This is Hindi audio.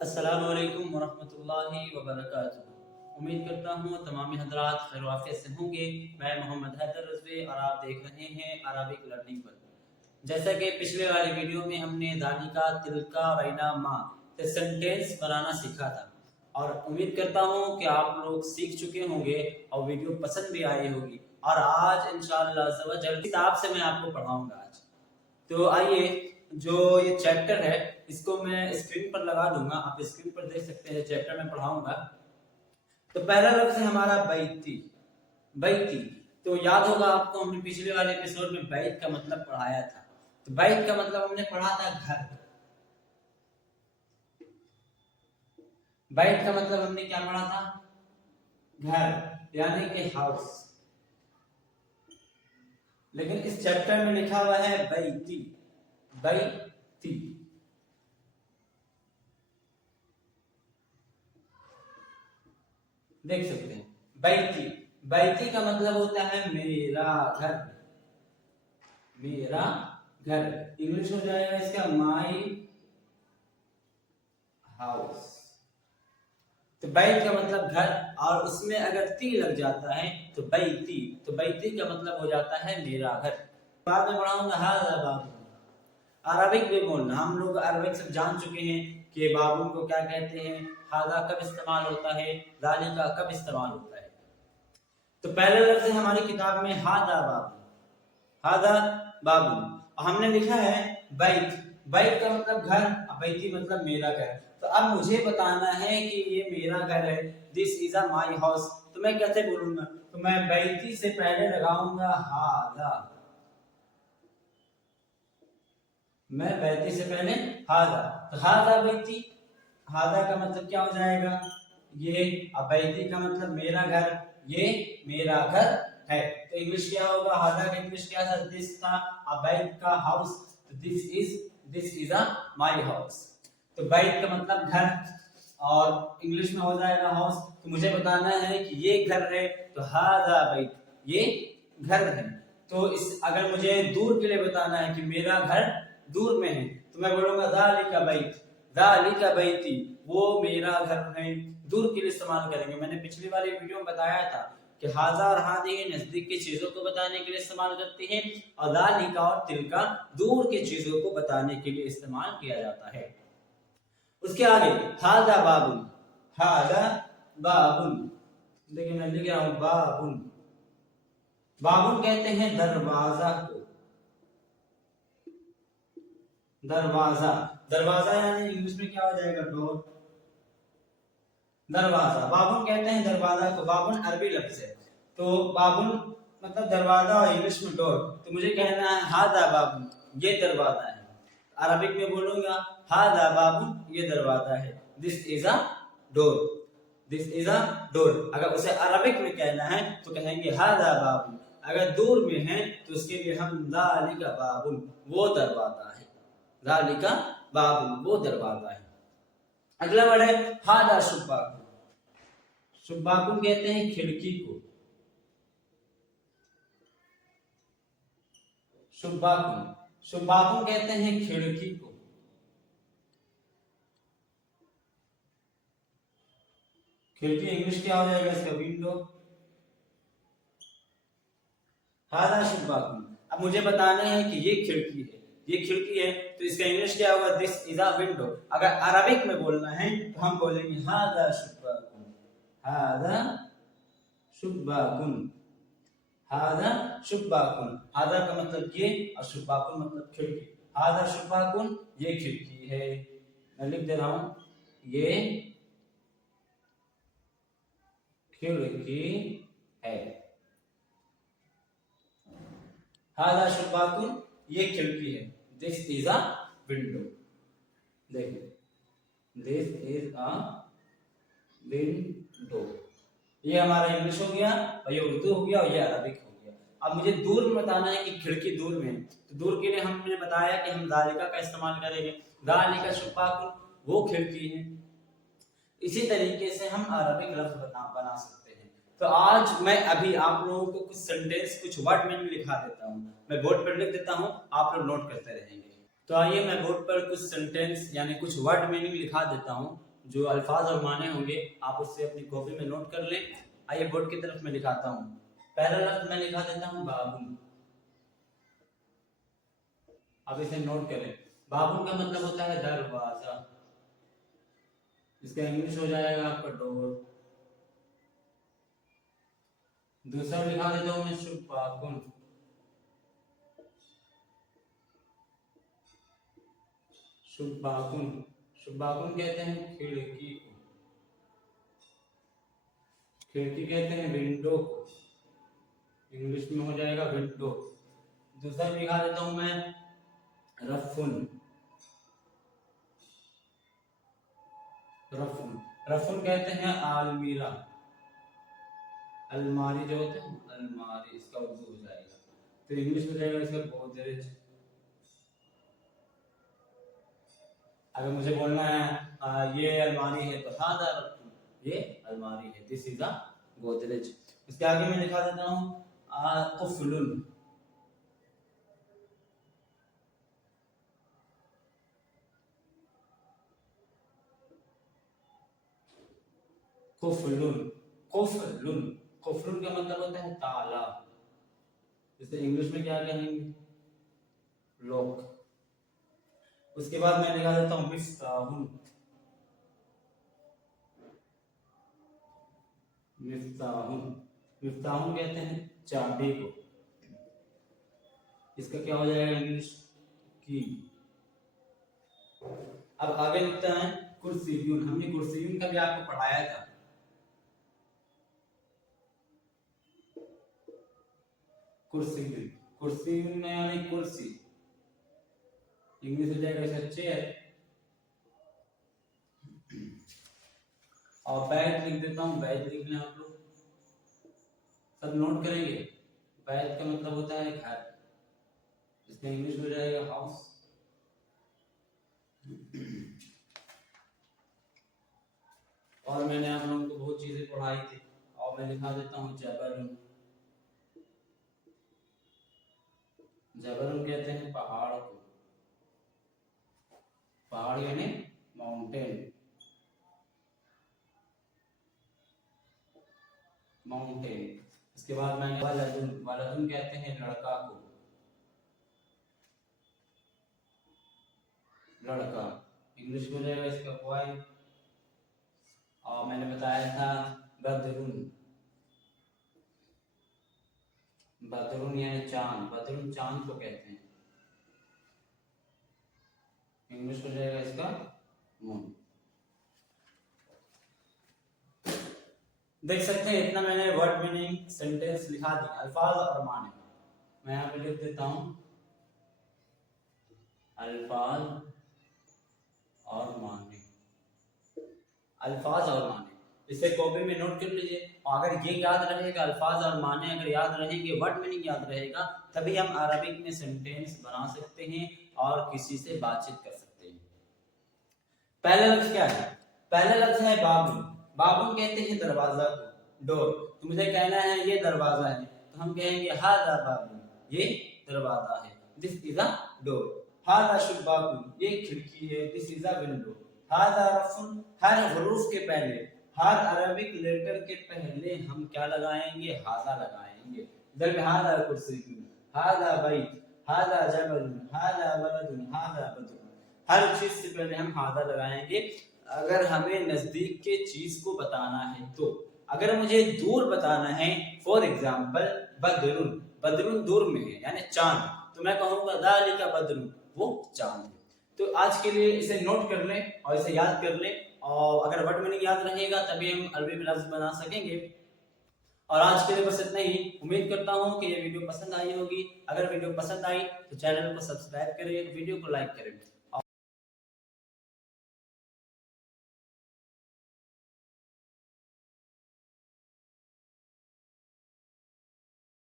अस्सलामुअलैकुम वरहमतुल्लाहि वबरकातुहू। उम्मीद करता हूँ तमाम हज़रात खैर आफियत से होंगे। मैं मोहम्मद हैदर रज़वी और आप देख रहे हैं अरबिक लर्निंग पर। जैसा कि पिछले वाली वीडियो में हमने दालिका, तिलका, रैना, माँ से सेंटेंस बनाना सीखा था और उम्मीद करता हूँ कि आप लोग सीख चुके होंगे और वीडियो पसंद भी आई होगी। और आज इंशाअल्लाह अज़्ज़ किताब से मैं आपको पढ़ाऊँगा आज। तो आइए, जो ये चैप्टर है इसको मैं स्क्रीन पर लगा दूंगा, आप स्क्रीन पर देख सकते हैं। चैप्टर में पढ़ाऊंगा। तो पहला लफ्ज है हमारा बैती। बैती तो याद होगा आपको, हमने पिछले वाले एपिसोड में बैत का मतलब पढ़ाया था। तो बैत का मतलब हमने पढ़ा था घर। बैत का मतलब हमने क्या पढ़ा था? घर यानी कि हाउस। लेकिन इस चैप्टर में लिखा हुआ है बैती। बैती देख सकते हैं। बैती, बैती का मतलब होता है मेरा घर। मेरा घर इंग्लिश हो जाएगा इसका माई हाउस। तो बैत का मतलब घर और उसमें अगर ती लग जाता है तो बैती, तो बैती का मतलब हो जाता है मेरा घर। बाद में पढ़ाऊंगा हाजा बाबू। अरबिक में बोलना, हम लोग अरबिक सब जान चुके हैं कि बाबू को क्या कहते हैं, हाजा कब इस्तेमाल होता है, दालिका कब इस्तेमाल होता है। तो पहले लफ्ज है हमारी किताब में हादा बाबू। हादा बाबू हमने लिखा है बैत। बैत का मतलब घर, बैती मतलब मेरा घर। तो अब मुझे बताना है कि ये मेरा घर है, this is a my house. तो मैं कैसे बोलूंगा? तो मैं बैती से पहले लगाऊंगा हादा। मैं बैती से पहले हादा, तो हादा बैती। हादा का मतलब क्या हो जाएगा? ये। अब बैती का मतलब मेरा घर, ये मेरा घर है। तो इंग्लिश क्या होगा? हादा का इंग्लिश क्या था? दिस था। अब बैत का house, this is a my house. तो बैत का मतलब घर और इंग्लिश में हो जाएगा हाउस। तो मुझे बताना है कि ये घर है, तो हादा बैत, ये घर है। तो इस अगर मुझे दूर के लिए बताना है कि मेरा घर दूर में है, तो मैं बोलूंगा दालिका बैत। दालिका बैती, वो मेरा घर है। दूर के लिए इस्तेमाल करेंगे। मैंने पिछली वाली वीडियो में बताया था कि हाजा और हादी नजदीक की चीजों को बताने के लिए इस्तेमाल करते हैं और दालिका और तिलका दूर की चीजों को बताने के लिए इस्तेमाल किया जाता है। उसके आगे हाजा बाबुन। हाजा बाबुन, देखिए मैं लिख रहा हूं बाबुन। बाबुन कहते हैं दरवाजा को। दरवाजा, दरवाजा यानी इंग्लिश में क्या हो जाएगा? डोर। दरवाजा, बाबुन कहते हैं दरवाजा को। बाबुन अरबी लफ्ज है। तो बाबुन मतलब दरवाजा और इंग्लिश में डोर। तो मुझे कहना है हादा बाबुन, ये दरवाजा है। अरबिक में बोलूंगा हादा बाबुन, ये दरवाजा है। This is a door. This is a door. अगर उसे अरबिक में कहना है तो कहेंगे हादा बाबुन। अगर दूर में है तो उसके लिए हम दालिका बाबुन, वो दरवाजा है। दालिका बाबुन, वो दरवाजा है। अगला वर्ड है हादा शुब्बाकुन। शुब्बाकुन कहते हैं खिड़की को। शुब्बाकुन, शुब्बाकुन कहते हैं खिड़की को। खिड़की इंग्लिश क्या हो जाएगा इसका? विंडो। हादा शुब्बाकुन। अब मुझे बताना है कि ये खिड़की है, ये खिड़की है, तो इसका इंग्लिश क्या होगा? This is a window. अगर अरबिक में बोलना है तो हम बोलेंगे हादा शुब्बाकुन। हादा शुब्बाकुन। हादा शुब्बाकुन। हादा का मतलब ये और शुब्बाकुन मतलब खिड़की। हादा शुब्बाकुन, ये खिड़की है। मैं लिख दे रहा हूं, ये खिड़की है। हादा शुब्बाकुन, ये खिड़की है। This is a window. देखिए, दिस इज अ विंडो। ये हमारा इंग्लिश हो गया और ये उर्दू हो गया और ये अरबिक हो गया। अब मुझे दूर में बताना है कि खिड़की दूर में है, तो दूर के लिए हमने बताया कि हम दालिका का इस्तेमाल करेंगे। दालिका शुब्बाकुन, वो खिड़की है। इसी तरीके से हम अरबिक लफ्ज बना सकते हैं। तो आज मैं अभी आप लोगों को कुछ सेंटेंस, कुछ वर्ड मीनिंग लिखा देता हूँ। मैं बोर्ड पर लिख देता हूँ, आप लोग नोट करते रहेंगे। तो आइए मैं बोर्ड पर कुछ सेंटेंस यानी कुछ वर्ड मीनिंग लिखा देता हूँ, जो अल्फाज और माने होंगे आप उससे अपनी कॉपी में नोट कर लें। आइए बोर्ड की तरफ मैं लिखाता हूँ। पहला लफ्ज मैं लिखा देता हूँ बाबुन। अब इसे नोट करें। बाबुन का मतलब होता है दरवाजा, इसका इंग्लिश हो जाएगा आपका डोर। दूसरा लिखा देता हूँ मैं शुब्बाकुन। शुब्बाकुन, शुब्बाकुन कहते हैं खिड़की को, खिड़की कहते हैं विंडो को, इंग्लिश में हो जाएगा विंडो। दूसरा लिखा देता हूं मैं रफुन। रफुन, रफुन कहते हैं आलमीरा, अलमारी जो होते हैं अलमारी, इसका उर्दू हो जाएगा, तो इंग्लिश हो जाएगा इसका गोदरेज। अगर मुझे बोलना है ये अलमारी है तो हादा रफुन, ये अलमारी है, दिस इज अ गोदरेज। इसके आगे मैं लिखा देता हूँ कुफलुन। कुफलुन, कुफलुन, कुफलुन का मतलब होता है ताला, इसे इंग्लिश में क्या कहेंगे, लॉक। उसके बाद मैं लिखा देता हूँ मिफ्ताहुन। मिफ्ताहुन, मिफ्ताहुन कहते हैं चाबी को, इसका क्या हो जाएगा इंग्लिश, की। अब आगे लिखते हैं कुर्सीयुन। हमने कुर्सीयुन का भी आपको पढ़ाया था। कुर्सीयुन, कुर्सीयुन में यानी कुर्सी, इंग्लिश हो जाएगा इसका चेयर। और बैट लिख देता हूँ, बैट लिख लें आप लोग, सब नोट करेंगे। बैट का मतलब होता है घर, इसका इंग्लिश हो जाएगा हाउस। और मैंने आप लोगों को बहुत चीजें पढ़ाई थी, और मैं लिखा देता हूँ जबरुन। जबरुन कहते हैं पहाड़ को, पहाड़ यानी माउंटेन, माउंटेन। इसके बाद मैंने वलदुन, वलदुन कहते हैं लड़का को, लड़का, इंग्लिश हो जाएगा इसका बॉय। और मैंने बताया था बदरुन, बदरुन यानी चांद, बदरुन चांद को कहते हैं, इंग्लिश हो जाएगा इसका मून। देख सकते हैं इतना मैंने वर्ड मीनिंग सेंटेंस लिखा दिया, अल्फाज और माने। मैं यहाँ पे लिख देता हूँ अल्फाज और माने, अल्फाज और माने, इसे कॉपी में नोट कर लीजिए। और अगर ये याद रहेगा, अल्फाज और माने अगर याद रहेंगे, वर्ड मीनिंग याद रहेगा, तभी हम अरबिक में सेंटेंस बना सकते हैं और किसी से बातचीत कर सकते हैं। पहला लफ्ज क्या है, पहला लफ्ज है बाबुन। बाबुन कहते हैं दरवाजा को, डोर। तो मुझे कहना है ये दरवाजा है, तो हम कहेंगे हादा बाबुन, ये दरवाजा है, दिस इज अ डोर। हादा शुब्बाकुन, ये खिड़की है, दिस इज अ विंडो। हादा रफुन, हर हरूफ के पहले, हर अरबिक लेटर के पहले हम क्या लगाएंगे, हादा लगाएंगे। इधर पे हादा कुर्सी, हादा बैत, हादा जबल, हादा वलदुन, हादा बदरुन, हर चीज से पहले हम हादा लगाएंगे। अगर हमें नजदीक के चीज को बताना है तो, अगर मुझे दूर बताना है, फॉर एग्जाम्पल बदरुन, बदरुन दूर में है यानी चांद, तो मैं कहूंगा दालिका बदरुन, वो चांद है। तो आज के लिए इसे नोट कर लें और इसे याद कर लें, और अगर वर्ड मीनिंग याद रहेगा तभी हम अरबी में लफ्ज बना सकेंगे। और आज के लिए बस इतना ही। उम्मीद करता हूँ कि ये वीडियो पसंद आई होगी। अगर वीडियो पसंद आई तो चैनल को सब्सक्राइब करें, वीडियो को लाइक करें।